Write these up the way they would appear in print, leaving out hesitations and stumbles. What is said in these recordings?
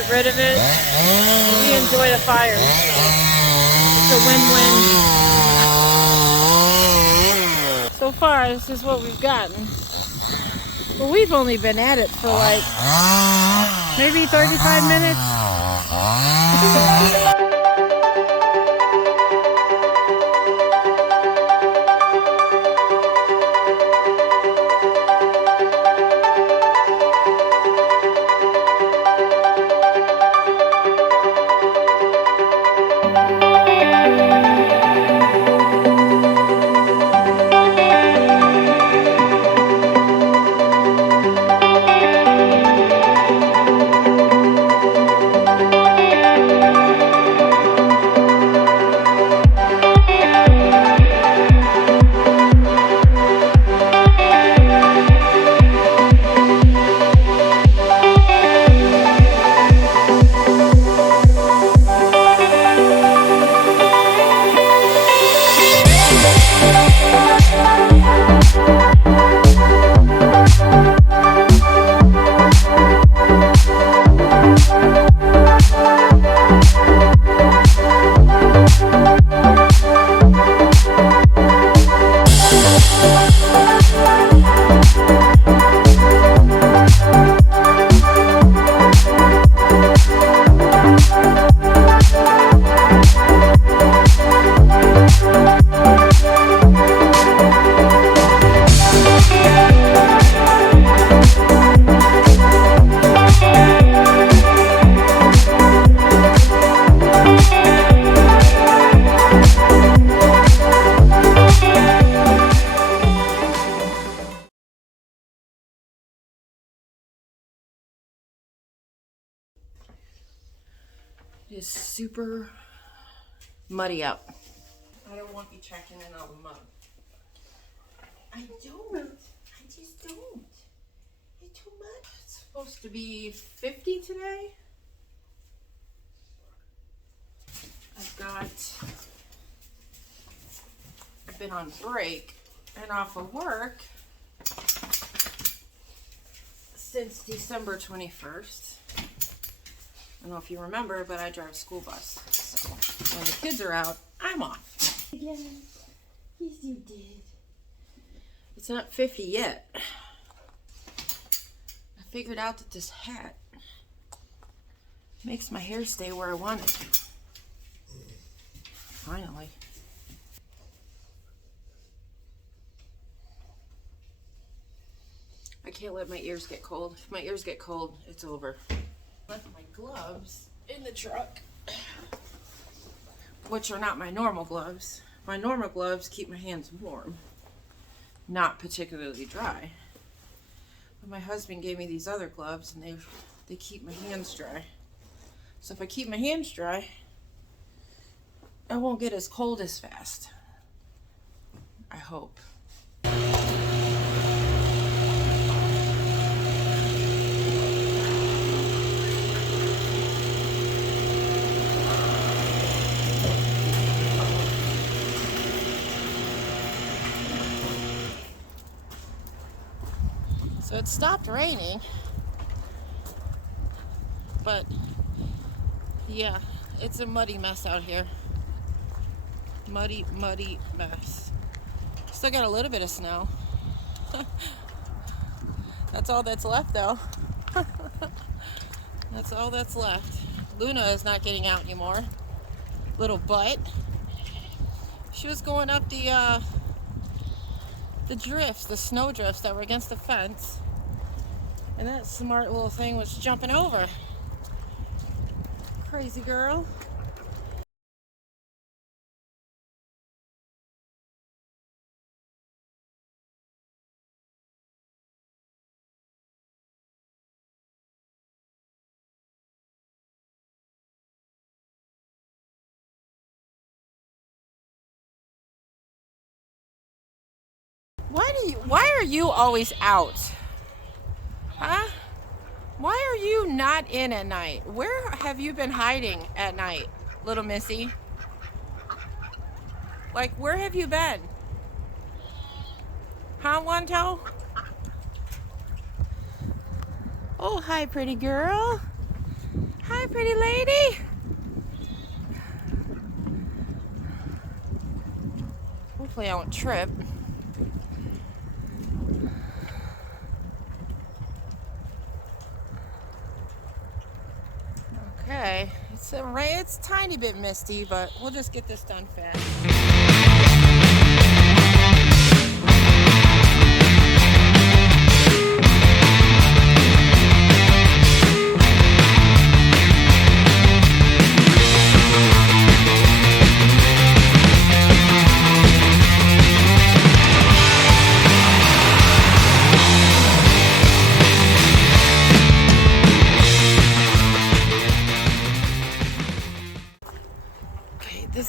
get rid of it. We enjoy the fire. It's a win-win. So far, this is what we've gotten. Well, we've only been at it for like maybe 35 minutes. It is super muddy out. I don't want you checking in all the mud. I just don't. It's too much. It's supposed to be 50 today. I've been on break and off of work since December 21st. I don't know if you remember, but I drive a school bus. So when the kids are out, I'm off. Again. Yes, you did. It's not 50 yet. I figured out that this hat makes my hair stay where I want it to. Finally. I can't let my ears get cold. If my ears get cold, it's over. Left my gloves in the truck, which are not my normal gloves. My normal gloves keep my hands warm, not particularly dry. But my husband gave me these other gloves and they keep my hands dry. So if I keep my hands dry, I won't get as cold as fast. I hope. So it stopped raining, but yeah, it's a muddy mess out here. Muddy mess. Still got a little bit of snow. That's all that's left though. That's all that's left. Luna is not getting out anymore. Little butt. She was going up the drifts, the snow drifts that were against the fence. And that smart little thing was jumping over. Crazy girl. Why are you always out? Huh? Why are you not in at night? Where have you been hiding at night, little missy? Like, where have you been? Huh, One Toe? Oh, hi, pretty girl. Hi, pretty lady. Hopefully I won't trip. Okay, it's a tiny bit misty, but we'll just get this done fast.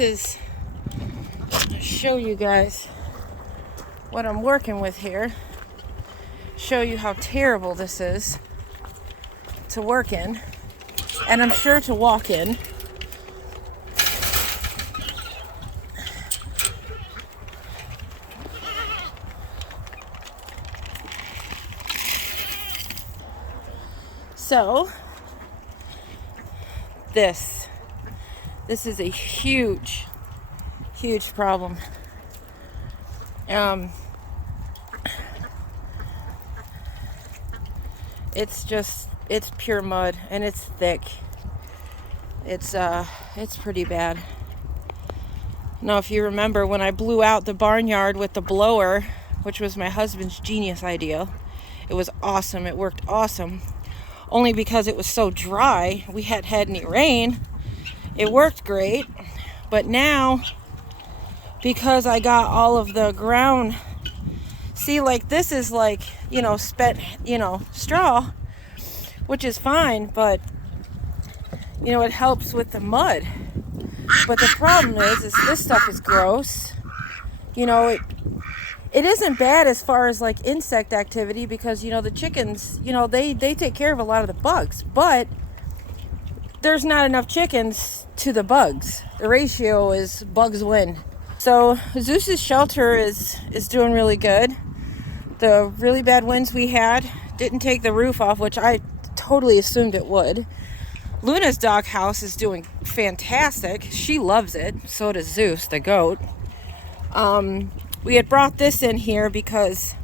I'll show you guys what I'm working with here. Show you how terrible this is to work in, and I'm sure to walk in. So, this is a huge problem. It's pure mud, and it's thick. It's pretty bad. Now, if you remember when I blew out the barnyard with the blower, which was my husband's genius idea, it was awesome. It worked awesome. Only because it was so dry, we hadn't had any rain. It worked great, but now, because I got all of the ground, see, like this is like, spent, straw, which is fine, but, it helps with the mud. But the problem is this stuff is gross. It isn't bad as far as like insect activity because, the chickens, they take care of a lot of the bugs, but there's not enough chickens to the bugs. The ratio is bugs win. So Zeus's shelter is doing really good. The really bad winds we had didn't take the roof off, which I totally assumed it would. Luna's doghouse is doing fantastic. She loves it. So does Zeus, the goat. We had brought this in here because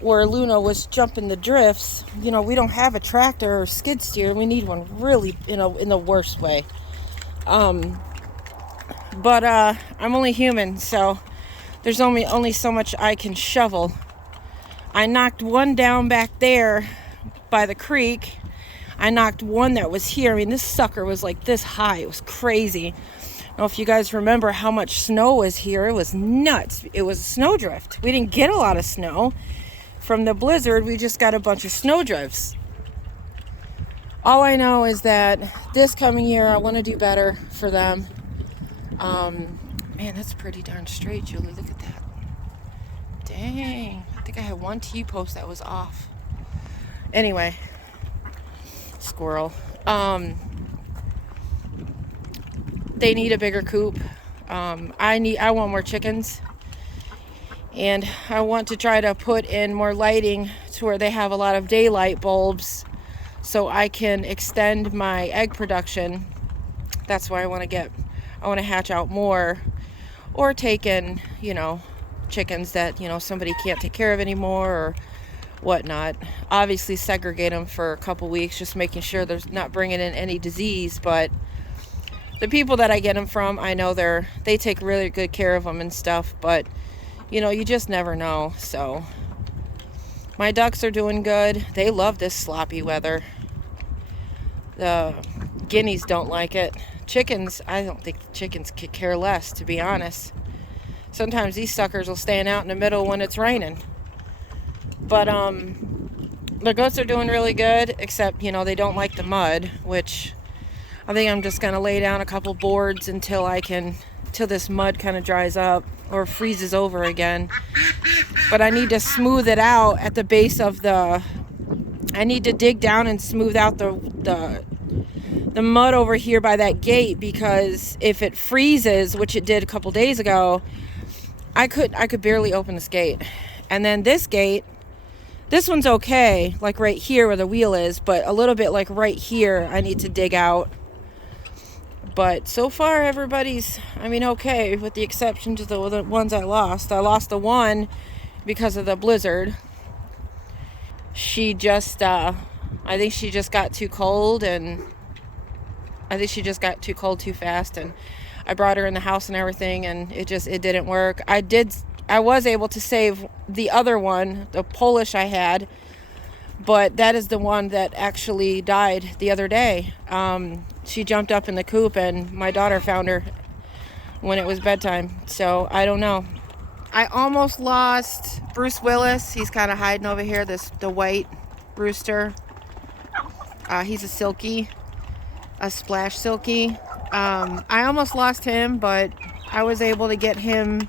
where Luna was jumping the drifts, we don't have a tractor or skid steer. We need one really, in the worst way. But I'm only human, so there's only so much I can shovel. I knocked one down back there by the creek. I knocked one that was here. I mean, this sucker was like this high. It was crazy. I don't know if you guys remember how much snow was here. It was nuts. It was a snowdrift. We didn't get a lot of snow from the blizzard. We just got a bunch of snowdrifts. All I know is that this coming year, I want to do better for them. Man, that's pretty darn straight, Julie. Look at that. Dang. I think I had one T-post that was off. Anyway. Squirrel. They need a bigger coop. I want more chickens. And I want to try to put in more lighting to where they have a lot of daylight bulbs so I can extend my egg production. That's why I want to hatch out more, or take in, chickens that, somebody can't take care of anymore or whatnot. Obviously segregate them for a couple weeks, just making sure there's not bringing in any disease. But the people that I get them from, I know they take really good care of them and stuff, but you just never know. So my ducks are doing good. They love this sloppy weather. The guineas don't like it. Chickens, I don't think chickens could care less, to be honest. Sometimes these suckers will stand out in the middle when it's raining. But the goats are doing really good, except, they don't like the mud, which I think I'm just going to lay down a couple boards until this mud kind of dries up or freezes over again. But I need to smooth it out at the base of I need to dig down and smooth out the mud over here by that gate, because if it freezes, which it did a couple days ago, I could barely open this gate. And then this gate, This one's okay, like right here where the wheel is, but a little bit like right here I need to dig out. But so far everybody's, I mean, okay, with the exception to the ones I lost. I lost the one because of the blizzard. She just, I think she just got too cold, and I think she just got too cold too fast, and I brought her in the house and everything, and it didn't work. I was able to save the other one, the Polish I had, but that is the one that actually died the other day. She jumped up in the coop, and my daughter found her when it was bedtime. So I don't know. I almost lost Bruce Willis. He's kind of hiding over here. The white rooster. He's a silky, a splash silky. I almost lost him, but I was able to get him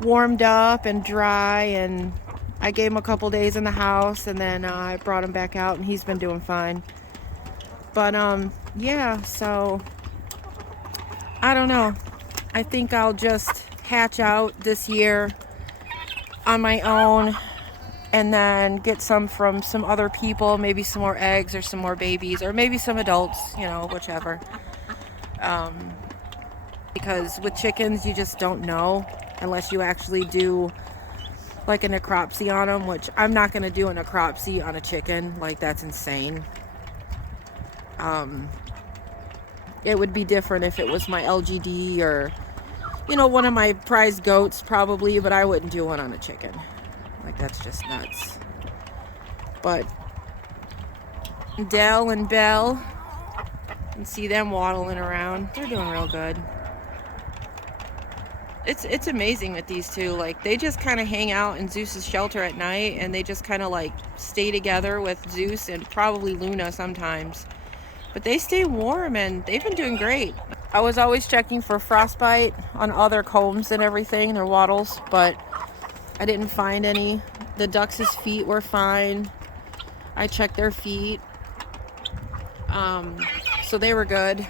warmed up and dry, and I gave him a couple days in the house, and then I brought him back out, and he's been doing fine. But yeah, so I don't know. I think I'll just hatch out this year on my own, and then get some from some other people, maybe some more eggs or some more babies, or maybe some adults, you know, whichever. Because with chickens, you just don't know unless you actually do like a necropsy on them, which I'm not going to do a necropsy on a chicken. Like, that's insane. It would be different if it was my LGD or, you know, one of my prized goats probably, but I wouldn't do one on a chicken. Like, that's just nuts. But Dell and Belle, you can see them waddling around. They're doing real good. It's amazing with these two. Like, they just kind of hang out in Zeus's shelter at night, and they just kind of like stay together with Zeus and probably Luna sometimes. But they stay warm, and they've been doing great. I was always checking for frostbite on all their combs and everything, their wattles, but I didn't find any. The ducks' feet were fine. I checked their feet. So they were good.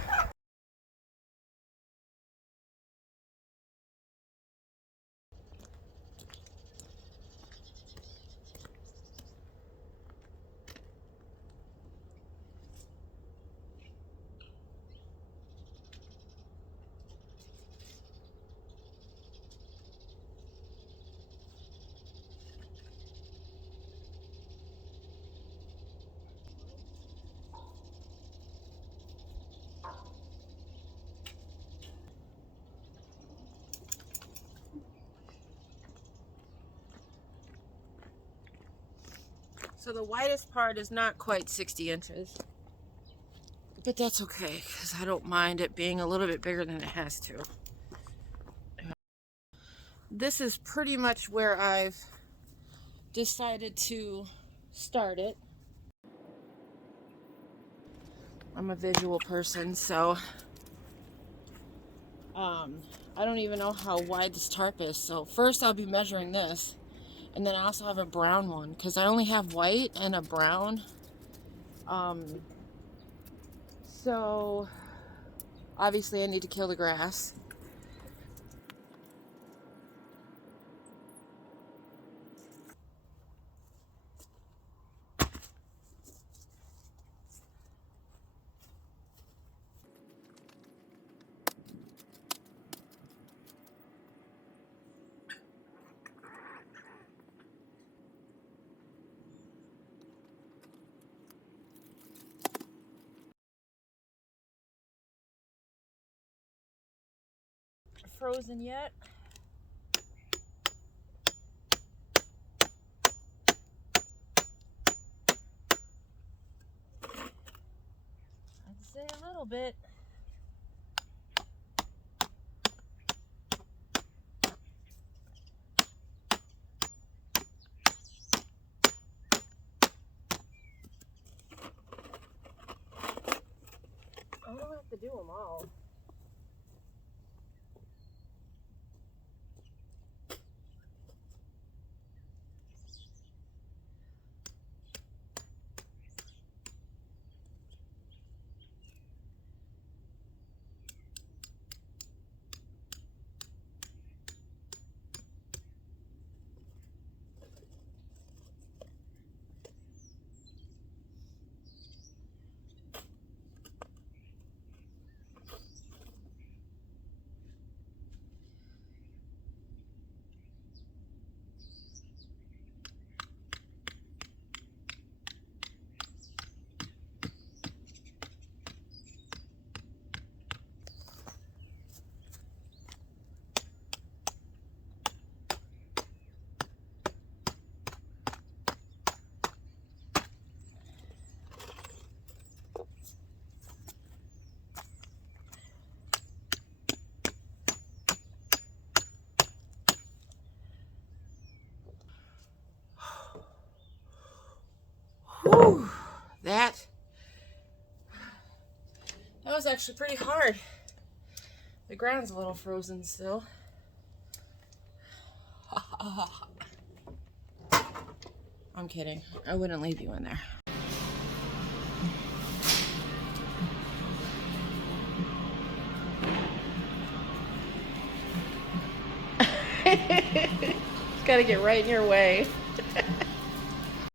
So the widest part is not quite 60 inches. But that's okay, because I don't mind it being a little bit bigger than it has to. This is pretty much where I've decided to start it. I'm a visual person, so I don't even know how wide this tarp is. So first I'll be measuring this, and then I also have a brown one, because I only have white and a brown. So obviously I need to kill the grass. Frozen yet? I'd say a little bit. I don't have to do them all. actually pretty hard. The ground's a little frozen still. I'm kidding. I wouldn't leave you in there. It's got to get right in your way.